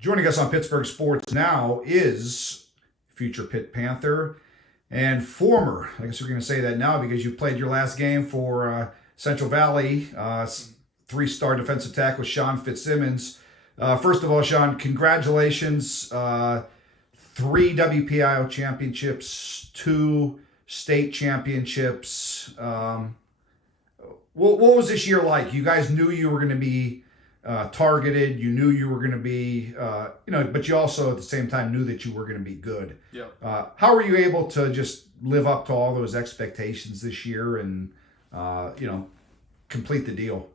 Joining us on Pittsburgh Sports Now is future Pitt Panther and former, I guess we're going to say that now because you played your last game for Central Valley, three-star defensive tackle Sean FitzSimmons. First of all, Sean, congratulations. Three WPIL championships, two state championships. What was this year like? You guys knew you were going to be targeted. You knew you were going to be, but you also at the same time knew that you were going to be good. Yep. How were you able to just live up to all those expectations this year and, complete the deal?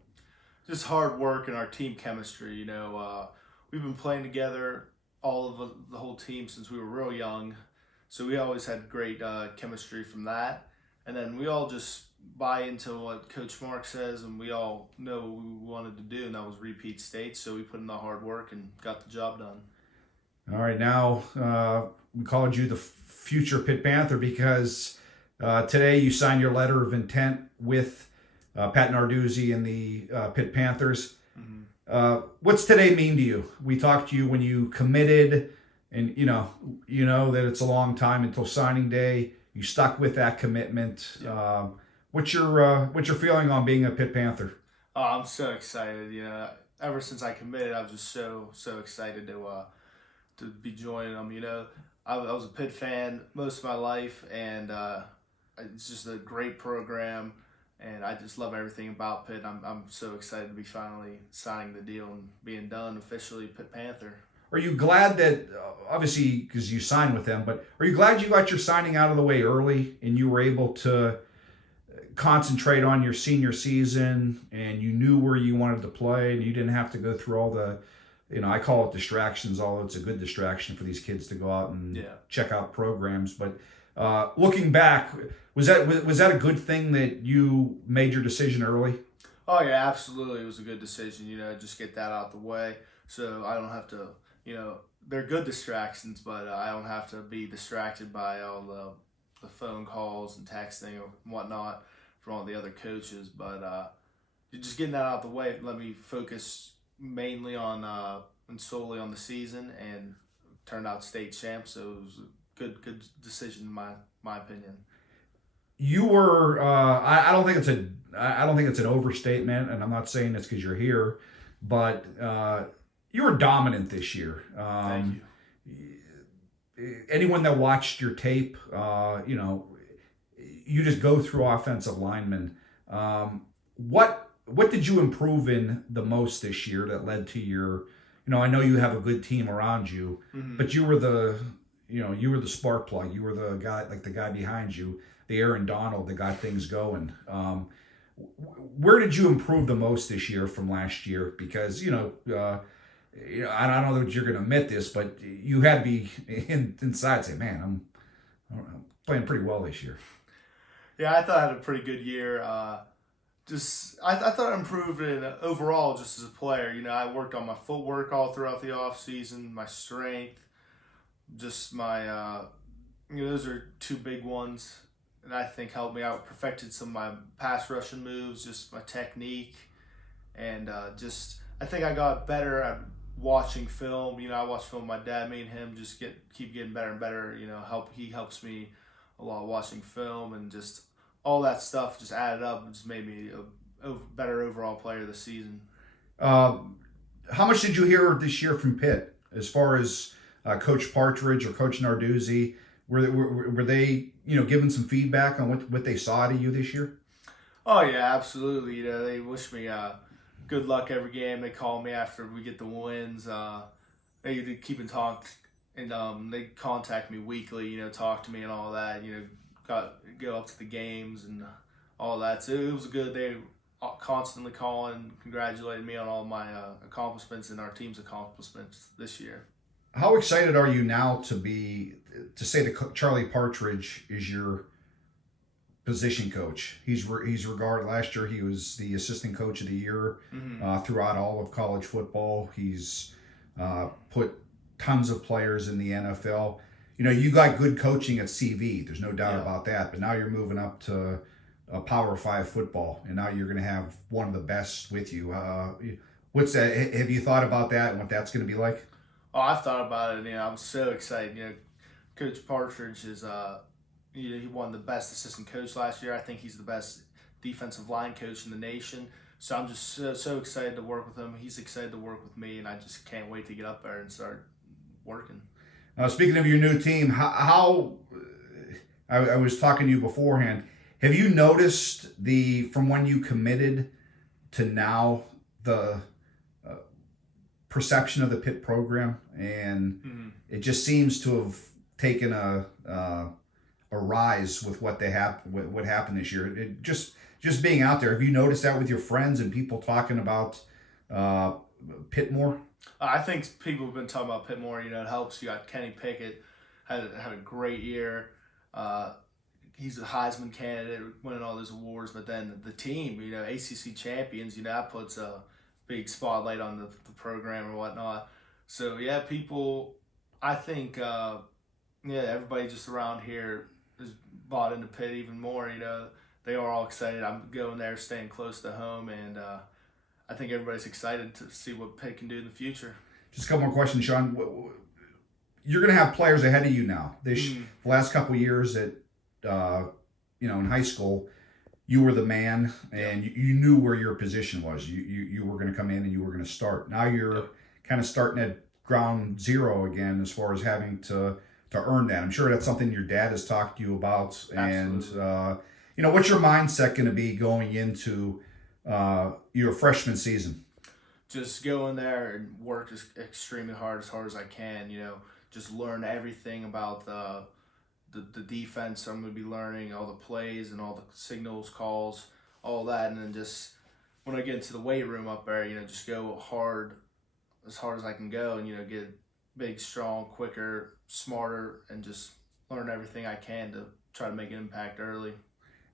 Just hard work and our team chemistry. We've been playing together, all of the whole team, since we were real young. So we always had great chemistry from that. And then we all just buy into what Coach Mark says, and we all know what we wanted to do, and that was repeat state. So we put in the hard work and got the job done. All right, now we called you the future Pitt Panther because today you signed your letter of intent with Pat Narduzzi and the Pitt Panthers. Mm-hmm. What's today mean to you? We talked to you when you committed, and you know that it's a long time until signing day. You stuck with that commitment. Yeah. What's your feeling on being a Pitt Panther? Oh, I'm so excited. Ever since I committed, I was just so excited to be joining them. I was a Pitt fan most of my life, and it's just a great program, and I just love everything about Pitt. I'm so excited to be finally signing the deal and being done officially Pitt Panther. Are you glad that, obviously, because you signed with them, but are you glad you got your signing out of the way early and you were able to concentrate on your senior season and you knew where you wanted to play and you didn't have to go through all the, I call it distractions, although it's a good distraction for these kids to go out and check out programs. But looking back, was that a good thing that you made your decision early? Oh, yeah, absolutely. It was a good decision, just get that out the way so I don't have to, they're good distractions, but I don't have to be distracted by all the phone calls and texting or whatnot from all the other coaches. But just getting that out the way let me focus mainly on and solely on the season, and turned out state champ. So it was a good decision in my opinion. You were I don't think it's an overstatement, and I'm not saying this because you're here, but you were dominant this year. Thank you. Anyone that watched your tape, you just go through offensive linemen. What did you improve in the most this year that led to your? I know you have a good team around you, Mm-hmm. but you were the spark plug. You were the guy behind you, the Aaron Donald that got things going. Where did you improve the most this year from last year? Because I don't know that you're going to admit this, but you had to be inside say, man, I'm playing pretty well this year. Yeah, I thought I had a pretty good year. I thought I improved in overall just as a player. I worked on my footwork all throughout the off season, my strength, just my those are two big ones, and I think helped me out. Perfected some of my pass rushing moves, just my technique, and I think I got better at watching film. I watch film with my dad. Me and him just keep getting better and better. He helps me a lot watching film, and just all that stuff just added up and just made me a better overall player this season. How much did you hear this year from Pitt as far as Coach Partridge or Coach Narduzzi? Were they giving some feedback on what they saw to you this year? Oh yeah, absolutely. They wish me good luck every game. They call me after we get the wins. They keep in talk, and they contact me weekly. Talk to me and all that. Go up to the games and all that. So it was good. They constantly calling, congratulating me on all my accomplishments and our team's accomplishments this year. How excited are you now to say that Charlie Partridge is your position coach? He's regarded. Last year he was the assistant coach of the year throughout all of college football. He's put tons of players in the NFL. You got good coaching at CV. There's no doubt about that. But now you're moving up to Power 5 football, and now you're going to have one of the best with you. What's that? Have you thought about that and what that's going to be like? Oh, I've thought about it. I'm so excited. Coach Partridge is he won the best assistant coach last year. I think he's the best defensive line coach in the nation. So I'm just so excited to work with him. He's excited to work with me, and I just can't wait to get up there and start working. Speaking of your new team, how I was talking to you beforehand. Have you noticed from when you committed to now the perception of the Pitt program, and it just seems to have taken a rise with what happened this year. It just being out there. Have you noticed that with your friends and people talking about Pitt more? I think people have been talking about Pitt more. It helps. You got Kenny Pickett had a great year. He's a Heisman candidate, winning all those awards. But then the team, ACC champions, that puts a big spotlight on the program and whatnot. So yeah, people, I think, everybody just around here is bought into Pitt even more. They are all excited. I'm going there, staying close to home, and I think everybody's excited to see what Pitt can do in the future. Just a couple more questions, Sean. You're going to have players ahead of you now. The last couple of years at in high school, you were the man, and you knew where your position was. You were going to come in and you were going to start. Now you're kind of starting at ground zero again as far as having to earn that. I'm sure that's something your dad has talked to you about. Absolutely. And what's your mindset going to be going into your freshman season? Just go in there and work extremely hard, as hard as I can. Just learn everything about the defense. I'm going to be learning all the plays and all the signals, calls, all that, and then just when I get into the weight room up there, just go hard as I can go, and get big, strong, quicker, smarter, and just learn everything I can to try to make an impact early.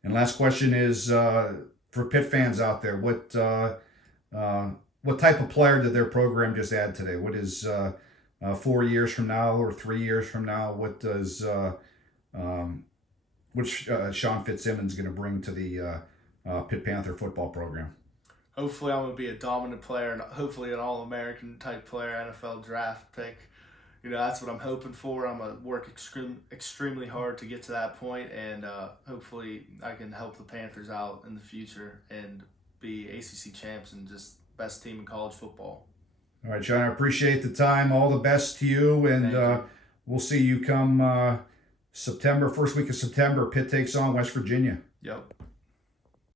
And last question is for Pitt fans out there, what type of player did their program just add today? What is 4 years from now or 3 years from now? What does Sean FitzSimmons going to bring to the Pitt Panther football program? Hopefully, I'm going to be a dominant player and hopefully an All-American type player, NFL draft pick. That's what I'm hoping for. I'm going to work extremely hard to get to that point, and hopefully I can help the Panthers out in the future and be ACC champs and just best team in college football. All right, Sean, I appreciate the time. All the best to you, and we'll see you come September, first week of September. Pitt takes on West Virginia. Yep.